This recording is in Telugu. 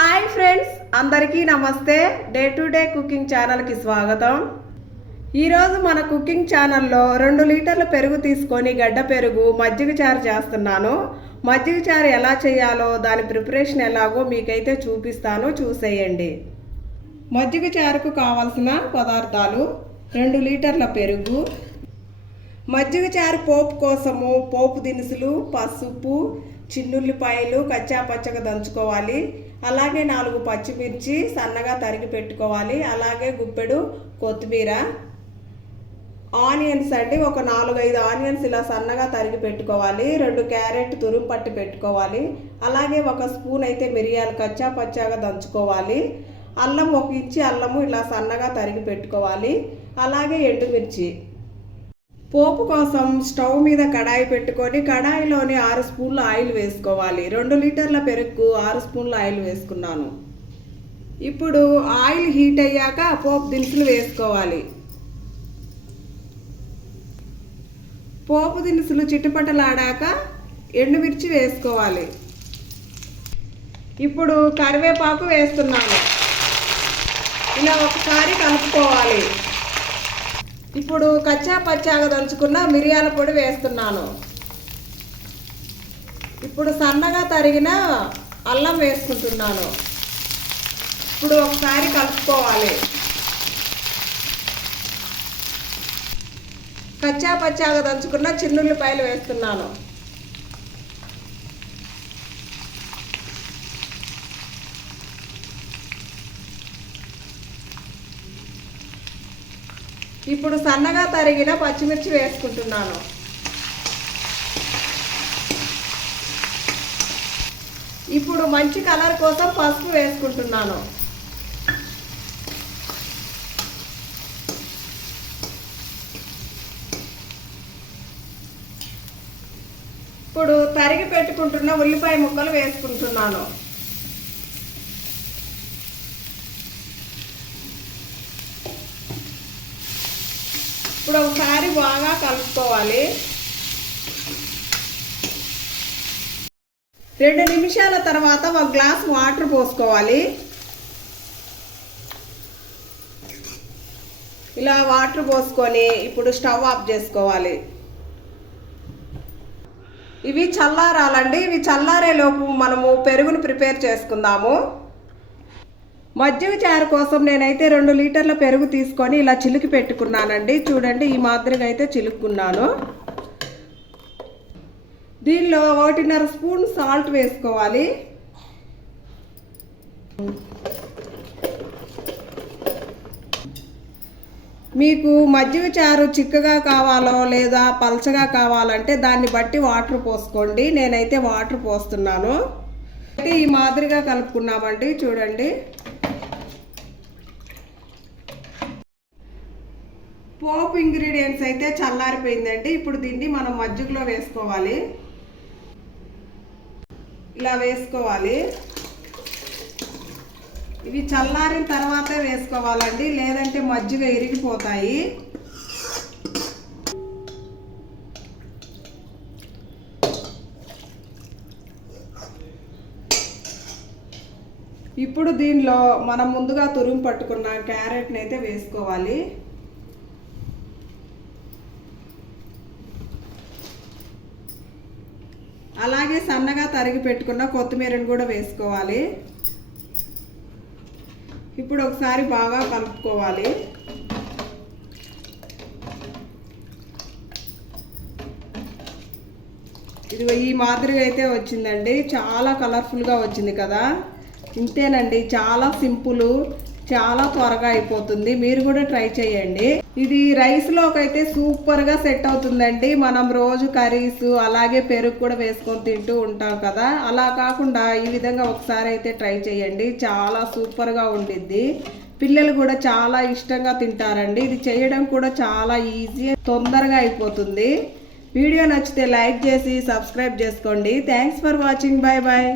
హాయ్ ఫ్రెండ్స్, అందరికీ నమస్తే. డే టు డే కుకింగ్ ఛానల్కి స్వాగతం. ఈరోజు మన కుకింగ్ ఛానల్లో 2 లీటర్ల పెరుగు తీసుకొని గడ్డ పెరుగు మజ్జిగ చారు చేస్తున్నాను. మజ్జిగ చారు ఎలా చేయాలో దాని ప్రిపరేషన్ ఎలాగో మీకైతే చూపిస్తాను, చూసేయండి. మజ్జిగ చారుకు కావాల్సిన పదార్థాలు: 2 లీటర్ల పెరుగు, మజ్జిగ చారు పోపు కోసము పోపు దినుసులు, పసుపు, చిన్నుల్లిపాయలు కచ్చా పచ్చగా దంచుకోవాలి. అలాగే 4 పచ్చిమిర్చి సన్నగా తరిగి పెట్టుకోవాలి. అలాగే గుప్పెడు కొత్తిమీర, ఆనియన్స్ అండి, ఒక 4-5 ఆనియన్స్ ఇలా సన్నగా తరిగి పెట్టుకోవాలి. 2 క్యారెట్ తురుము పట్టి పెట్టుకోవాలి. అలాగే 1 స్పూన్ అయితే మిరియాలు కచ్చా పచ్చాగా దంచుకోవాలి. అల్లం 1 ఇంచి అల్లము ఇలా సన్నగా తరిగి పెట్టుకోవాలి. అలాగే ఎండుమిర్చి. పోపు కోసం స్టవ్ మీద కడాయి పెట్టుకొని కడాయిలోని 6 స్పూన్ల ఆయిల్ వేసుకోవాలి. 2 లీటర్ల పెరుగుకు 6 స్పూన్ల ఆయిల్ వేసుకున్నాను. ఇప్పుడు ఆయిల్ హీట్ అయ్యాక పోపు దినుసులు వేసుకోవాలి. పోపు దినుసులు చిట్టుపట్టలాడాక ఎండుమిర్చి వేసుకోవాలి. ఇప్పుడు కరివేపాకు వేస్తున్నాను. ఇలా ఒకసారి కలుపుకోవాలి. ఇప్పుడు కచ్చా పచ్చాగా దంచుకున్న మిరియాల పొడి వేస్తున్నాను. ఇప్పుడు సన్నగా తరిగిన అల్లం వేసుకుంటున్నాను. ఇప్పుడు ఒకసారి కలుపుకోవాలి. కచ్చా పచ్చాగా దంచుకున్న చిన్నుల్లిపాయలు వేస్తున్నాను. ఇప్పుడు సన్నగా తరిగిన పచ్చిమిర్చి వేసుకుంటున్నాను. ఇప్పుడు మంచి కలర్ కోసం పసుపు వేసుకుంటున్నాను. ఇప్పుడు తరిగి పెట్టుకుంటున్న ఉల్లిపాయ ముక్కలు వేసుకుంటున్నాను. ఇప్పుడు ఒకసారి బాగా కలుపుకోవాలి. 2 నిమిషాల తర్వాత 1 గ్లాస్ వాటర్ పోసుకోవాలి. ఇలా వాటర్ పోసుకొని ఇప్పుడు స్టవ్ ఆఫ్ చేసుకోవాలి. ఇవి చల్లారాలండి. ఇవి చల్లారేలోపు మనము పెరుగును ప్రిపేర్ చేసుకుందాము. మజ్జిగ చారు కోసం నేనైతే 2 లీటర్ల పెరుగు తీసుకొని ఇలా చిలికి పెట్టుకున్నానండి. చూడండి, ఈ మాదిరిగా అయితే చిలుక్కున్నాను. దీనిలో 1.5 స్పూన్ సాల్ట్ వేసుకోవాలి. మీకు మజ్జిగ చారు చిక్కగా కావాలో లేదా పల్చగా కావాలంటే దాన్ని బట్టి వాటర్ పోసుకోండి. నేనైతే వాటర్ పోస్తున్నాను. ఈ మాదిరిగా కలుపుకున్నామండి. చూడండి, పోపు ఇంగ్రీడియంట్స్ అయితే చల్లారిపోయిందండి. ఇప్పుడు దీన్ని మనం మజ్జిగలో వేసుకోవాలి. ఇలా వేసుకోవాలి. ఇవి చల్లారిన తర్వాతే వేసుకోవాలండి, లేదంటే మజ్జిగ ఇరిగిపోతాయి. ఇప్పుడు దీనిలో మనం ముందుగా తురుము పట్టుకున్న క్యారెట్ని అయితే వేసుకోవాలి. అలాగే సన్నగా తరిగి పెట్టుకున్న కొత్తిమీరను కూడా వేసుకోవాలి. ఇప్పుడు ఒకసారి బాగా కలుపుకోవాలి. ఇది ఈ మాదిరిగా అయితే వచ్చిందండి. చాలా కలర్ఫుల్గా వచ్చింది కదా. ఇంతేనండి, చాలా సింపుల్, చాలా త్వరగా అయిపోతుంది. మీరు కూడా ట్రై చేయండి. ఇది రైస్లోకి అయితే సూపర్గా సెట్ అవుతుందండి. మనం రోజు కర్రీస్ అలాగే పెరుగు కూడా వేసుకొని తింటూ ఉంటాం కదా. అలా కాకుండా ఈ విధంగా ఒకసారి అయితే ట్రై చేయండి. చాలా సూపర్గా ఉండిద్ది. పిల్లలు కూడా చాలా ఇష్టంగా తింటారండి. ఇది చేయడం కూడా చాలా ఈజీ, తొందరగా అయిపోతుంది. వీడియో నచ్చితే లైక్ చేసి సబ్స్క్రైబ్ చేసుకోండి. Thanks for watching. Bye bye.